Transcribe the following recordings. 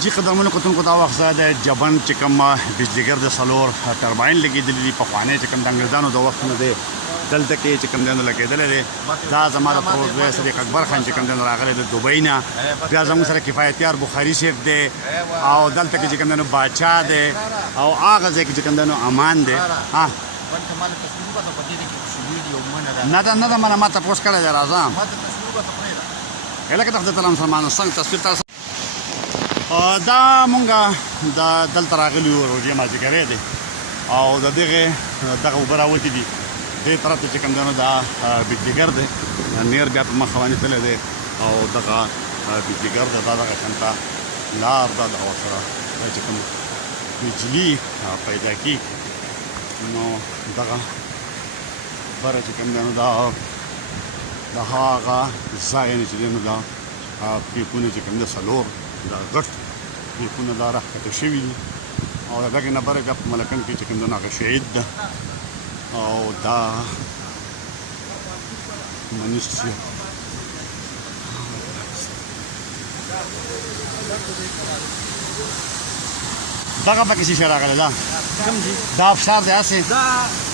جی قدرمنو کتونکو دا وخت د جبن چې کوم بجلیګر د سلور ټرباین لګېدلي دي پخوانی چې کوم د انګریزانو د وخت نه دی دلته کې چې کوم دی نو لګېدلی دی دا زما د تروزوی صدیق اکبر خان چې کوم دی نو راغلی د دوبۍ نه بیا زموږ سره کفایتیار بخاري صاحب دی او دلته کې چې کوم دی نو باچا دی او هغه ځای کې چې کوم دی نو امان دی نه ده نه ده منه ما تپوس کړی دی راځه هلکه ته خدای تعالی مسلمانو څنګه تصویر تاسو دا مونږه د دلته راغلي یو روژې مازدیګری دی او د دغه اوبه راوتې دي دې طرف ته چې کوم دی نو دا بجلیګر دی نیر بیا په مخه باندې تللی دی او دغه بجلیګر دی دا دغه شانته لار ده دغه ورسره چې کوم بجلي پیدا کېږي نو دغه بره چې کوم دی نو دا د هغه ځای نه چې دی نو دا پیپونه چې کوم دی څلور دا غټ پیپونه دا راښکته شوي دي او د دغې نه بره بیا په ملکن کې چې کوم دی نو هغه شهید ده او دا منیش صاحب دغه پکې شیشه راغلی ده کوم دي دا افشار دی هسې دا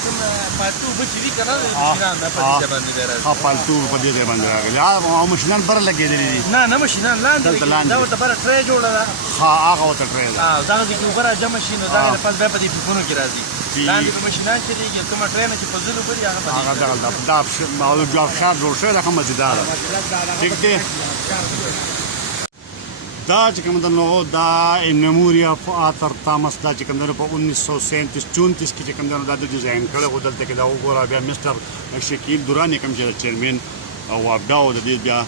کوم پالتو اوبه چې دي که نه مشینان دا په دې ځای باندې دی راځي پالتو په دې ځای باندې راغلي او مشینان بره لګېدلي دي نه نه مشینان لاندې دا ورته بره ټرې جوړه ده هغه ورته ټرې ده دغه ځای کې اوبه را جمع شي نو دغه د پس بیا په دې پیپونو کې راځي لاندې په مشینان چلېږي کومه ټرې نه چې په ځل اوبه دي هغه دا افشار جوړ شوی ده ښه مزېداره ټیک دی دا چې کوم دی نو دا میموري اف آتر تامس دا چې کوم دی نو په 1937-34 کې چې کوم دی نو دا د ډیزاین کړی خو دلته کې دا وګوره بیا مسټر شکیل دوراني کوم چې چیرمین او وابډا او د دې بیا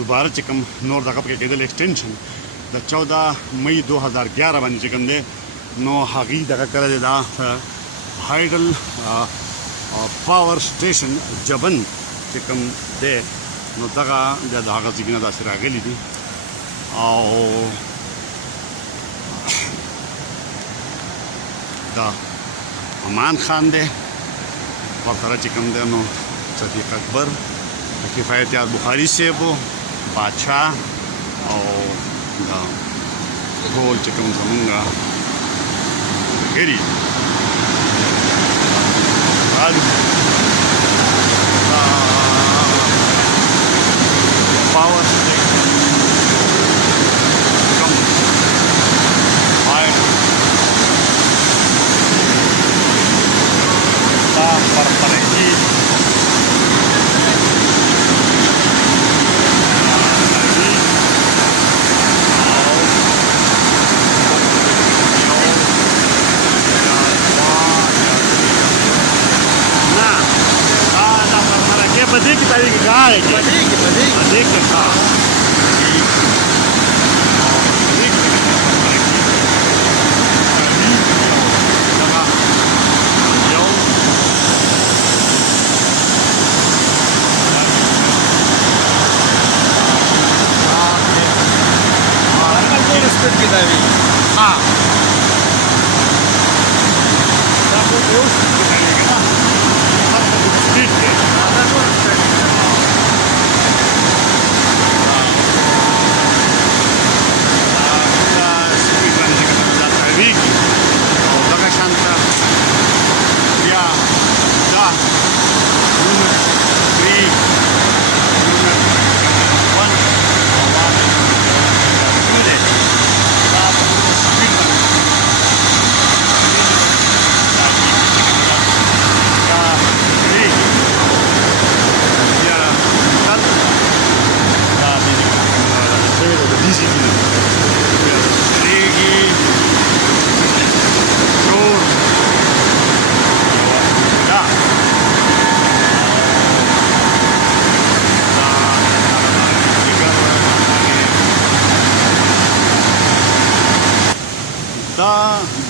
دوباره چې کوم نور دغه پکې کېدل ایکسټینشن د 14 مئی 2011 باندې چې کوم دی نو هغې دغه کړی دی دا هایډل پاور سټیشن جبن چې کوم دی نو دغه بیا د هغه ځای نه داسې راغلي دي او دا امان خان دی ورسره چې کوم دی نو صدیق اکبر کفایتیار بخاري صاحب بادشاه او دا ټول چې کوم زمونږ ملګري پاور بديك طريق غاية بديك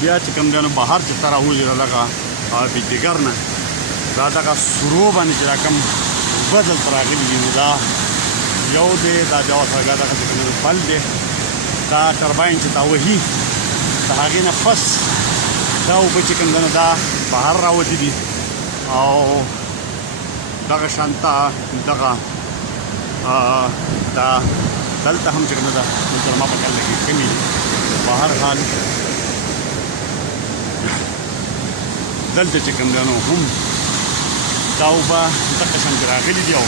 بیا چې کوم دی نو بهر چې ته راوځي دغه بجلیګر نه دا دغه سرو باندې چې دا کوم اوبه دلته راغلي دي نو دا یو دی دا د ورسره بیا دغه چې کوم دی بل دی دا ټرباین چې دا وهي د هغې نه فس دا اوبه چې کوم دی نو دا بهر راوتي دي او دغه شانته دغه دا دلته هم چې کومه ده دلته ما په کال کې کمی دي په هر حال دلته چې کوم دنو هم دا اوبه د قسم راغلي دي او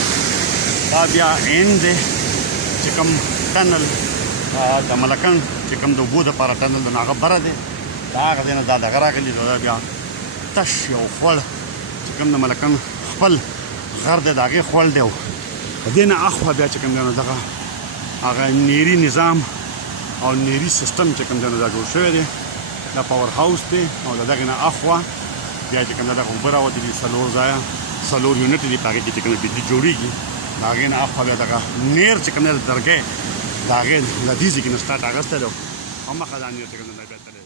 دا بیا اند چې کوم ټنل د ملکن چې کوم د اوبو دپاره ټنل د هغه بره دی د هغه ځای نه دا دغه راغلي دا بیا تش یو خوړ چې کوم د ملکن خپل غر دی د هغې خوړ دی په دې نه اخوا بیا چې کوم دی نو دغه هغه نیري نظام او نیري سیستم چې کوم دی نو دا جوړ شوی دی دا پاور هاوس دی او د دغې نه اخوا بیا چې کوم دغه اوبه راوتې دي څلور ځایه څلور یونټ دي په هغې کې چې کوم بجلي جوړېږي د هغې نه اخوا بیا دغه نیر چې کوم دی د درګۍ د هغې له دې ځای کې نه سټارټ اخیستی دی او مخه دا نیر چې کوم دی بیا تللی